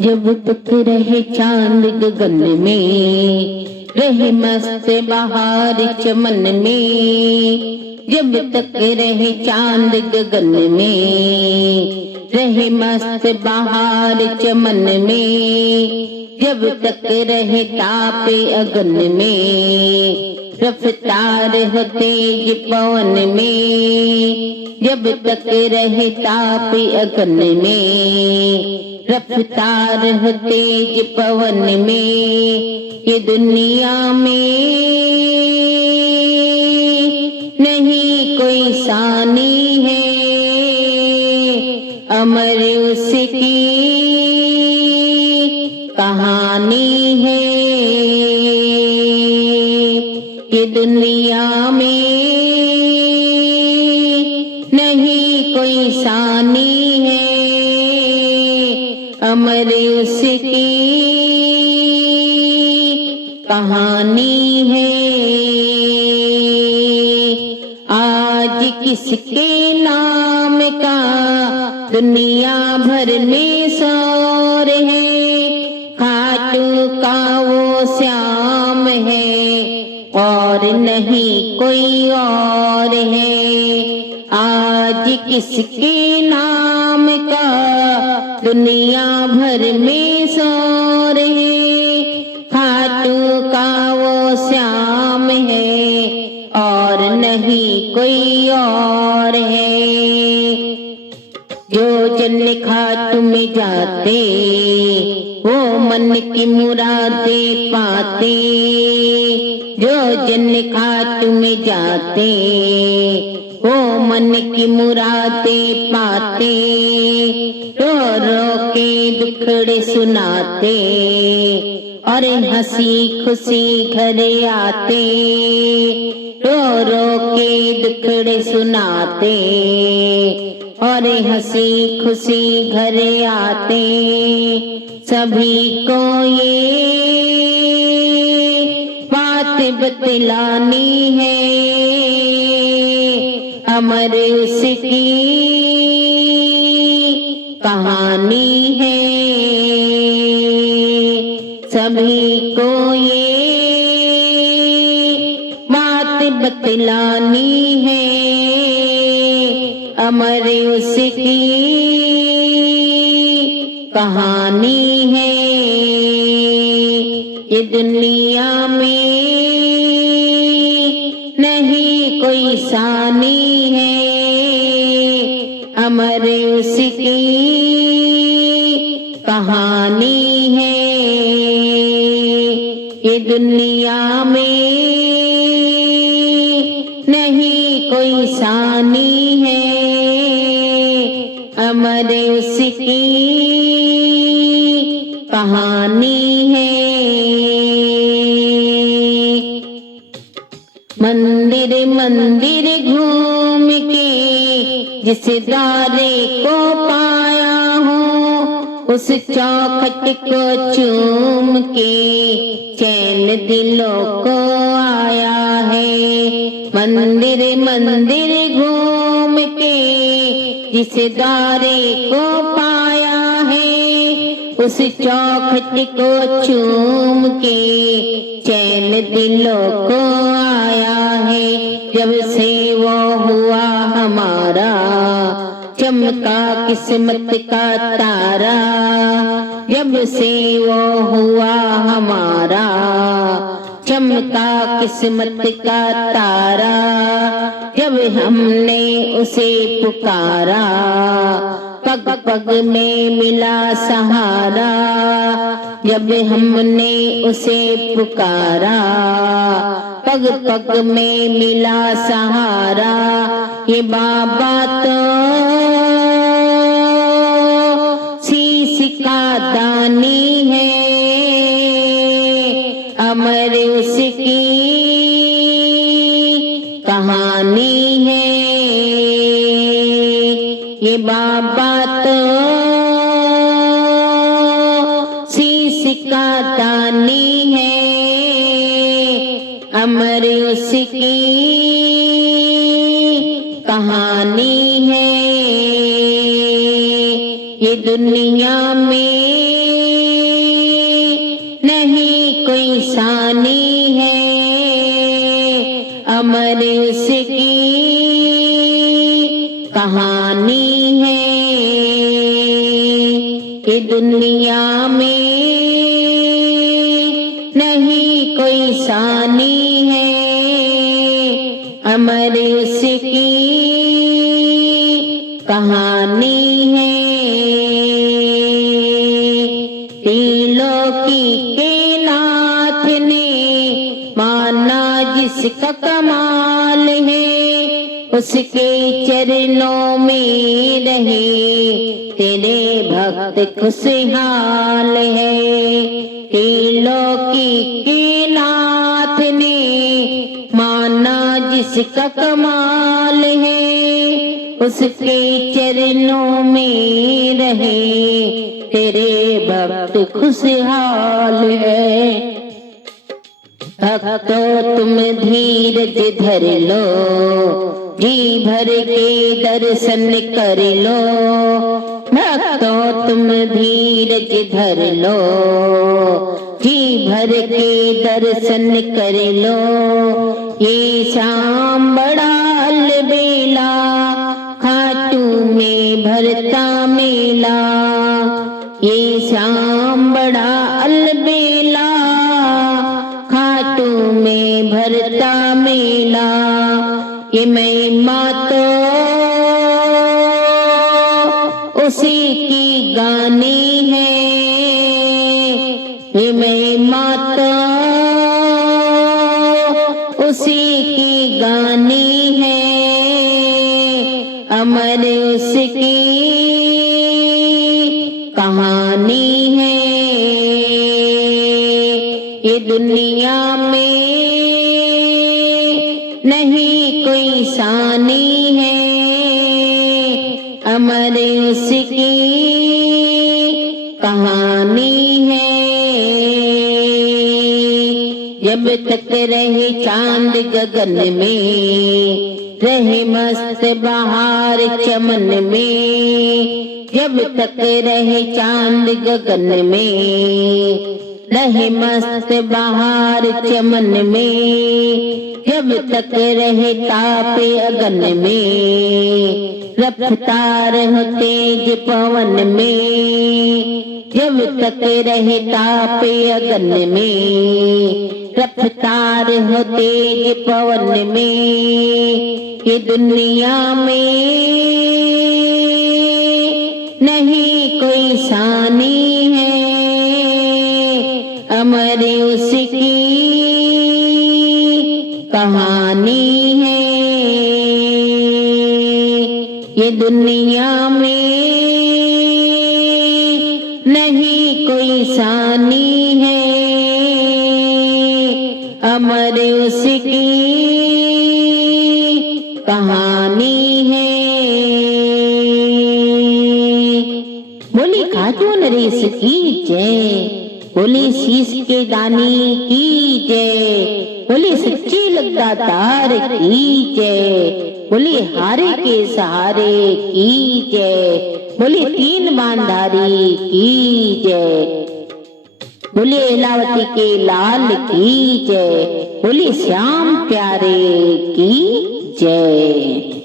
जब तक रहे चांद गगन में, रहे मस्त बहार चमन में। जब तक रहे चांद गगन में, रहे मस्त बहार चमन में। जब तक रहे तापे अगन में, रफ्तार हो तेज पवन में। जब तक रहे तापे अगन में, रफ्तार हो तेज पवन में। ये दुनिया में नहीं कोई सानी है, अमर उसकी कहानी है। ये दुनिया में नहीं कोई सानी है, अमर उसकी कहानी है। आज किसके नाम का दुनिया भर में शोर है, खाटू का वो श्याम है और नहीं कोई और है। आज किसके नाम का दुनिया भर में शोर है, खाटू का वो श्याम है और नहीं कोई और है। जो जन खाटू में जाते वो मन की मुरादें पाते। जो जन खाटू में जाते वो मन की मुरादें पाते। रो रो के दुखड़े सुनाते और हंसी खुशी घर आते। रो रो के दुखड़े सुनाते और हंसी खुशी घर आते। सभी को ये बात बतलानी है, अमर उसकी कहानी है। सभी को ये बात बतलानी है, अमर उसकी कहानी है। ये दुनिया में नहीं कोई सानी है, अमर उसकी कहानी है। ये दुनिया में नहीं कोई सानी है, अमर उसकी कहानी है। मंदिर मंदिर घूम के जिस दारे को पाया हूँ, उस चौखट को चूम के चैन दिलों को आया है। मंदिर मंदिर घूम के जिस दारे को पाया है, उस चौखट को चूम के चैन दिलों को आया है। जब से वो हुआ हमारा, चमका किस्मत का तारा। जब से वो हुआ हमारा, चमका किस्मत का तारा। जब हमने उसे पुकारा, पग पग में मिला सहारा। जब हमने उसे पुकारा, पग पग में मिला सहारा। ये बाबा तो शीश का दानी है, अमर उसकी कहानी है। ये बाबा तो शीश का दानी है, अमर उसकी कहानी है। ये दुनिया में अमर उसकी कहानी है। ये दुनिया में नहीं कोई सानी है। अमर उसकी कहानी है। त्रिलोकी के नाथ ने माना जिसका कमाल है, उसके चरणों में रहे तेरे भक्त खुशहाल है। त्रिलोकी के नाथ ने माना जिसका कमाल है, उसके चरणों में रहे तेरे भक्त खुशहाल है। भक्तों तुम धीरज धर लो, जी भर के दर्शन कर लो। भक्तों तुम धीरज धर लो, जी भर के दर्शन कर लो। ये शाम बड़ा अलबेला, खाटू में भरता मेला। ये शाम बड़ा अलबेला, खाटू में भरता मेला। ये महिमा तो उसी की गानी है। ये महिमा तो उसी की गानी है। अमर उसकी कहानी है। ये दुनिया में नहीं कोई सानी है। अमर उसकी कहानी है। जब तक रहे चांद गगन में, रहे मस्त बहार चमन में। जब तक रहे चांद गगन में, रहे मस्त बहार चमन में। जब तक रहे ताप अगन में, रफ्तार हो तेज पवन में। जब तक रहे ताप अगन में, रफ्तार हो तेज पवन में। ये दुनिया में नहीं कोई सानी है। अमर उसकी कहानी है। ये दुनिया में नहीं कोई सानी है। अमर उसकी कहानी है। बोली खाटू नरेश की जय, बोली शीश के दानी की जय, बोली सच्ची लगदातार की जय, बोली हारे के सहारे की जय, बोली तीन बांधारी की जय, बोली इलावती के लाल की जय, बोली श्याम प्यारे की जय।